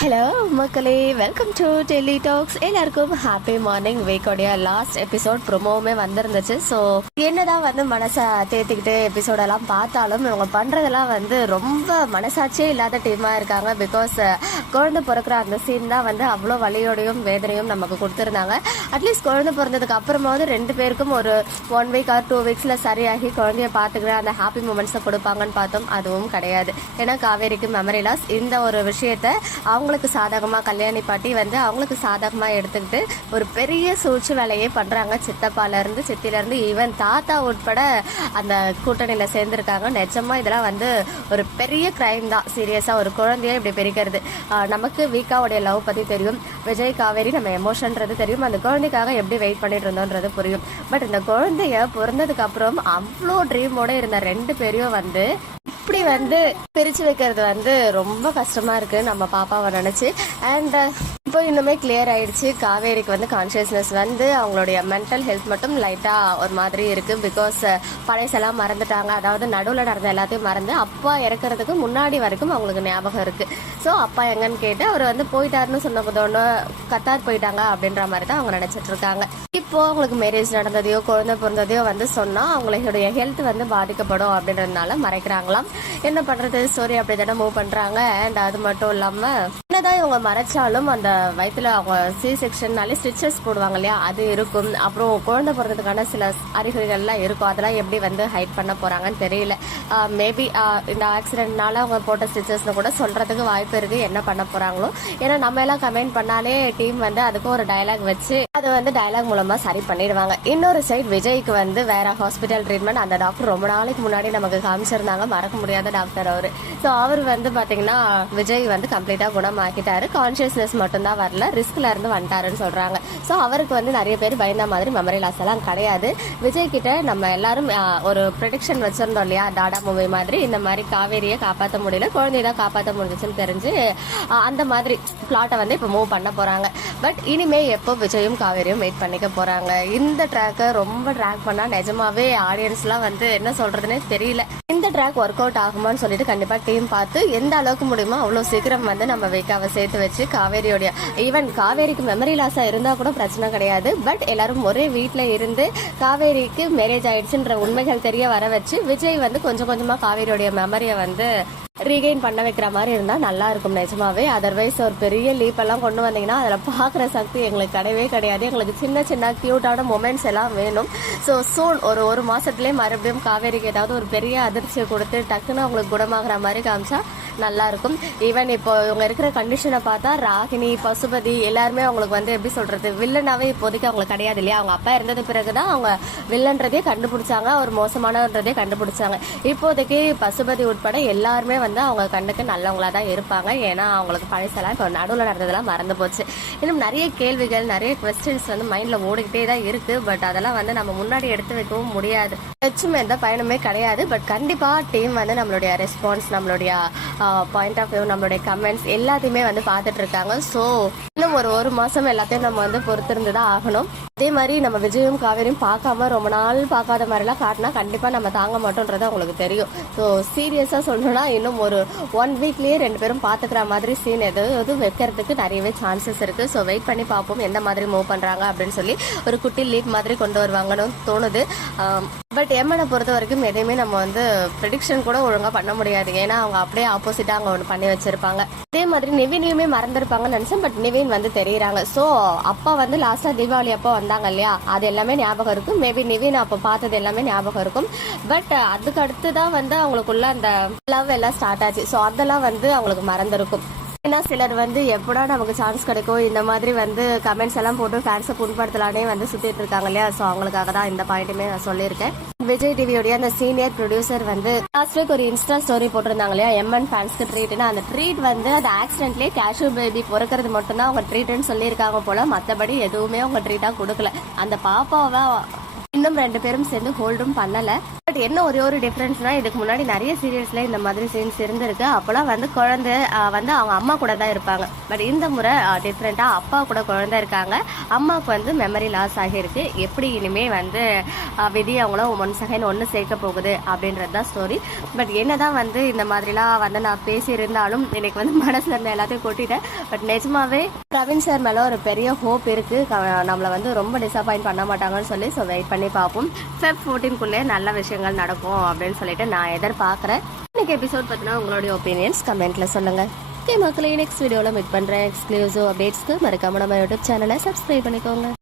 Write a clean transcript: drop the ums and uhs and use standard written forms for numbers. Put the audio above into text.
Hello மக்களே, welcome to Delhi talks. எல்லாருக்கும் happy morning. வீக்கோடைய லாஸ்ட் எபிசோட் ப்ரொமோவுமே வந்திருந்துச்சு. ஸோ என்னதான் மனசை தேத்திக்கிட்டு எபிசோடெல்லாம் பார்த்தாலும் இவங்க பண்ணுறதெல்லாம் ரொம்ப மனசாட்சியே இல்லாத டீமாக இருக்காங்க. பிகாஸ் குழந்தை பிறக்கிற அந்த சீன் தான் அவ்வளோ வலியோடையும் வேதனையும் நமக்கு கொடுத்துருந்தாங்க. அட்லீஸ்ட் குழந்தை பிறந்ததுக்கு அப்புறமாவது ரெண்டு பேருக்கும் ஒரு 1 வீக் ஆர் 2 வீக்ஸில் சரியாகி குழந்தைய பார்த்துக்கிற அந்த ஹாப்பி மூமெண்ட்ஸை கொடுப்பாங்கன்னு பார்த்தோம். அதுவும் கிடையாது. ஏன்னா காவேரிக்கு மெமரி லாஸ். இந்த ஒரு விஷயத்தை அவங்களுக்கு சாதகமாக கல்யாணி பாட்டி அவங்களுக்கு சாதகமாக எடுத்துக்கிட்டு ஒரு பெரிய சூழ்ச்சி வேலையே பண்ணுறாங்க. சித்தப்பாலேருந்து சித்திலேருந்து ஈவன் தாத்தா உட்பட அந்த கூட்டணியில் சேர்ந்துருக்காங்க. நிஜமாக இதெல்லாம் ஒரு பெரிய கிரைம் தான். சீரியஸாக ஒரு குழந்தைய இப்படி பிரிக்கிறது. நமக்கு வீக்காவுடைய லவ் பற்றி தெரியும், விஜய் காவேரி நம்ம எமோஷன்றது தெரியும், அந்த குழந்தைக்காக எப்படி வெயிட் பண்ணிட்டு இருந்தோன்றது புரியும். பட் இந்த குழந்தைய பிறந்ததுக்கு அப்புறம் அவ்வளோ ட்ரீமோட இருந்த ரெண்டு பேரையும் இப்படி பிரிச்சு வைக்கிறது ரொம்ப கஷ்டமா இருக்கு நம்ம பாப்பாவை நினைச்சு. அண்ட் இப்போ இன்னுமே கிளியர் ஆயிடுச்சு. காவேரிக்கு கான்சியஸ்னஸ் அவங்களுடைய மென்டல் ஹெல்த் மட்டும் லைட்டா ஒரு மாதிரி இருக்கு. பிகாஸ் பழையசெல்லாம் மறந்துட்டாங்க. அதாவது நடுவில் நடந்த எல்லாத்தையும் மறந்து அப்பா இறக்குறதுக்கு முன்னாடி வரைக்கும் அவங்களுக்கு ஞாபகம் இருக்கு. ஸோ அப்பா எங்கன்னு கேட்டு அவர் போயிட்டாருன்னு சொன்ன போதோன்னு கத்தார் போயிட்டாங்க அப்படின்ற மாதிரி தான் அவங்க நினைச்சிட்டு இருக்காங்க. இப்போ அவங்களுக்கு மேரேஜ் நடந்ததையோ குழந்தை பிறந்ததையோ சொன்னா அவங்களுடைய ஹெல்த் பாதிக்கப்படும் அப்படின்றதுனால மறைக்கிறாங்களாம். என்ன பண்றது, ஸ்டோரி அப்படிதானே மூவ் பண்றாங்க. அண்ட் அது மட்டும் இல்லாம என்னதான் இவங்க மறைச்சாலும் அந்த வயிற்றுல அவங்க சி செக்ஷன்னாலே ஸ்டிச்சஸ் போடுவாங்க இல்லையா, அது இருக்கும். அப்புறம் குழந்தை பிறந்ததுக்கான சில அறிகுறிகள்லாம் இருக்கும். அதெல்லாம் எப்படி ஹைட் பண்ண போறாங்கன்னு தெரியல. மேபி இந்த ஆக்சிடென்ட்னால அவங்க போட்ட ஸ்டிச்சஸ்னு கூட சொல்றதுக்கு வாய்ப்பு இருக்கு. என்ன பண்ண போறாங்களோ, ஏன்னா நம்ம எல்லாம் கமெண்ட் பண்ணாலே டீம் அதுக்கும் ஒரு டயலாக் வச்சு அது டயலாக் மூலமா சரி பண்ணிடுவாங்க. இன்னொரு சைட் விஜய்க்கு வேற ஹாஸ்பிட்டல் ட்ரீட்மெண்ட் அந்த டாக்டர் ரொம்ப நாளைக்கு முன்னாடி நமக்கு காமிச்சிருந்தாங்க. மறக்க முடியாத டாக்டர் அவரு. ஸோ அவர் பாத்தீங்கன்னா விஜய் கம்ப்ளீட்டா குணமாக்கிட்டாரு. கான்சியஸ்னஸ் மட்டும்தான் வரல, ரிஸ்க்ல இருந்து வந்துட்டாருன்னு சொல்றாங்க. ஸோ அவருக்கு நிறைய பேர் பயந்த மாதிரி மெமரி லாஸ் எல்லாம் கிடையாது. விஜய் கிட்ட நம்ம எல்லாரும் ஒரு ப்ரெடிக்ஷன் வச்சிருந்தோம் இல்லையா, டாடா மூவி மாதிரி. இந்த மாதிரி காவேரியை காப்பாற்ற முடியல, குழந்தையதான் காப்பாற்ற முடிஞ்சிச்சுன்னு தெரிஞ்சு அந்த மாதிரி பிளாட்டை இப்போ மூவ் பண்ண போறாங்க. பட் இனிமே எப்போ விஜயும் காவேரியும் வெயிட் பண்ணிக்க போறாங்க. இந்த ட்ராக்கை ரொம்ப ட்ராக் பண்ணா நிஜமாவே ஆடியன்ஸ்லாம் என்ன சொல்றதுன்னே தெரியல. இந்த ட்ராக் ஒர்க் அவுட் ஆகுமான்னு சொல்லிட்டு கண்டிப்பா டீம் பார்த்து எந்த அளவுக்கு முடியுமோ அவ்வளோ சீக்கிரம் நம்ம வீக்காவை சேர்த்து வச்சு காவேரியோடைய ஈவன் காவேரிக்கு மெமரி லாஸா இருந்தா கூட பிரச்சனை கிடையாது. பட் எல்லாரும் ஒரே வீட்டுல இருந்து காவேரிக்கு மேரேஜ் ஆயிடுச்சுன்ற உண்மைகள் தெரிய வர வச்சு விஜய் கொஞ்சம் கொஞ்சமா காவேரியோடைய மெமரியை ரீகெயின் பண்ண வைக்கிற மாதிரி இருந்தா நல்லா இருக்கும் நிஜமாவே. அதர்வைஸ் ஒரு பெரிய லீப் எல்லாம் கொண்டு வந்தீங்கன்னா அதில் பாக்குற சக்தி எங்களுக்கு கிடையவே கிடையாது. எங்களுக்கு சின்ன சின்ன கியூட்டான மொமெண்ட்ஸ் எல்லாம் வேணும். ஸோ சூன் ஒரு மாசத்துலேயே மறுபடியும் காவேரிக்கு ஏதாவது ஒரு பெரிய அதிர்ச்சியை கொடுத்து டக்குன்னு அவங்களுக்கு குணமாகற மாதிரி காமிச்சா நல்லா இருக்கும். ஈவன் இப்போ இவங்க இருக்கிற கண்டிஷனை பார்த்தா ராகினி, பசுபதி எல்லாருமே அவங்களுக்கு எப்படி சொல்றது, வில்லனாவே இப்போதைக்கு அவங்களுக்கு கிடையாது இல்லையா. அவங்க அப்பா இருந்தது பிறகுதான் அவங்க வில்லன்றதே கண்டுபிடிச்சாங்க, ஒரு மோசமானன்றதே கண்டுபிடிச்சாங்க. இப்போதைக்கு பசுபதி உட்பட எல்லாருமே அவங்க கண்ணுக்கு நல்லவங்களா தான் இருப்பாங்க. ஏன்னா அவங்களுக்கு பழசெல்லாம் இப்போ நடுவில் நடந்ததெல்லாம் மறந்து போச்சு. இன்னும் நிறைய கேள்விகள், நிறைய கொஸ்டின்ஸ் மைண்ட்ல ஓடிக்கிட்டே தான் இருக்கு. பட் அதெல்லாம் நம்ம முன்னாடி எடுத்து வைக்கவும் முடியாது. எந்த பயனுமே கிடையாது. பட் கண்டிப்பா டீம் நம்மளுடைய ரெஸ்பான்ஸ், நம்மளுடைய பாயிண்ட் ஆஃப் வியூ, நம்மளுடைய கமெண்ட்ஸ் எல்லாத்தையுமே பார்த்துட்டு இருக்காங்க. ஸோ இன்னும் ஒரு மாசம் எல்லாத்தையும் நம்ம பொறுத்திருந்துதான் ஆகணும். அதே மாதிரி நம்ம விஜயும் காவேரியும் பார்க்காம ரொம்ப நாள் பார்க்காத மாதிரிலாம் காட்டினா கண்டிப்பா நம்ம தாங்க மாட்டோன்றது அவங்களுக்கு தெரியும். ஸோ சீரியஸா சொல்லணும்னா இன்னும் ஒரு 1 வீக்லயே ரெண்டு பேரும் பாத்துக்கிற மாதிரி சீன் எது வைக்கிறதுக்கு நிறையவே சான்சஸ் இருக்கு. ஸோ வெயிட் பண்ணி பார்ப்போம் எந்த மாதிரி மூவ் பண்றாங்க அப்படின்னு சொல்லி. ஒரு குட்டி லீப் மாதிரி கொண்டு வருவாங்கன்னு தோணுது. பட் எம்மனை பொறுத்த வரைக்கும் எதையுமே நம்ம ப்ரெடிக்ஷன் கூட ஒழுங்கா பண்ண முடியாது. ஏன்னா அவங்க அப்படியே ஆப்போசிட்டா அவங்க ஒன்று பண்ணி வச்சிருப்பாங்க. அதே மாதிரி நிவினையுமே மறந்துருப்பாங்கன்னு நினைச்சேன். பட் நிவின் தெரியுறாங்க. ஸோ அப்பா லாஸ்டா தீபாவளி அப்போ வந்தாங்க இல்லையா, அது எல்லாமே ஞாபகம் இருக்கும். மேபி நிவின் அப்போ பார்த்தது எல்லாமே ஞாபகம் இருக்கும். பட் அதுக்கு அடுத்துதான் அவங்களுக்குள்ள அந்த லவ் எல்லாம் ஸ்டார்ட் ஆச்சு. ஸோ அதெல்லாம் அவங்களுக்கு மறந்துருக்கும். ஏன்னா சிலர் எப்படா நமக்கு சான்ஸ் கிடைக்கும் இந்த மாதிரி கமெண்ட்ஸ் எல்லாம் போட்டு ஃபேன்ஸை புண்படுத்தலானே சுத்திட்டு இருக்காங்க இல்லையா. ஸோ அவங்களுக்காக தான் இந்த பாயிண்ட்டுமே நான் சொல்லியிருக்கேன். விஜய் டிவியோடைய அந்த சீனியர் ப்ரொடியூசர் லாஸ்ட் வீக் ஒரு இன்ஸ்டா ஸ்டோரி போட்டிருந்தாங்க இல்லையா, எம்என் ஃபேன்ஸ்க்கு ட்ரீட்னா. அந்த ட்ரீட் அது ஆக்சிடென்ட்லேயே கேஷ்யூ பேபி பிறக்கிறது மட்டும்தான் அவங்க ட்ரீட்னு சொல்லியிருக்காங்க போல. மற்றபடி எதுவுமே அவங்க ட்ரீட்டா கொடுக்கல. அந்த பாப்பாவை இன்னும் 2 பேரும் சேர்ந்து ஹோல்டும் பண்ணல. பட் பட் என்ன ஒரே ஒரு டிஃப்ரென்ஸ்னா, இதுக்கு முன்னாடி நிறைய சீரியல்ஸ்ல இந்த மாதிரி சீன்ஸ் இருந்திருக்கு. அப்போலாம் வந்து குழந்தை வந்து அவங்க அம்மா கூட தான் இருப்பாங்க. பட் இந்த முறை டிஃப்ரெண்ட்டாக அப்பா கூட குழந்தை இருக்காங்க. அம்மாவுக்கு வந்து மெமரி லாஸ் ஆகியிருக்கு. எப்படி இனிமே வந்து விதி அவங்கள ஒன் செகண்ட் ஒன்று சேர்க்க போகுது அப்படின்றது தான் ஸ்டோரி. பட் என்னதான் வந்து இந்த மாதிரிலாம் வந்து நான் பேசியிருந்தாலும் எனக்கு வந்து மனசுல இருந்த எல்லாத்தையும் கொட்டிட்டேன். பட் நிஜமாவே பிரவீன் சார் மேலே ஒரு பெரிய ஹோப் இருக்கு. நம்மளை வந்து ரொம்ப டிசப்பாயிண்ட் பண்ண மாட்டாங்கன்னு சொல்லி. ஸோ வெயிட் பண்ணி பார்ப்போம். Feb 14 நல்ல விஷயங்கள் நடக்கும் அப்படின்னு சொல்லிட்டு நான் எதிர்பார்க்குறேன். இன்னைக்கு எபிசோட் பற்றினா உங்களுடைய ஒப்பீனியன்ஸ் கமெண்ட்ல சொல்லுங்க. ஓகே மக்களே, நெக்ஸ்ட் வீடியோவில் மீட் பண்ணுறேன். எக்ஸ்க்ளூசிவ் அப்டேட்ஸ்க்கு மறக்காம நம்ம யூடியூப் சேனலை சப்ஸ்கிரைப் பண்ணிக்கோங்க.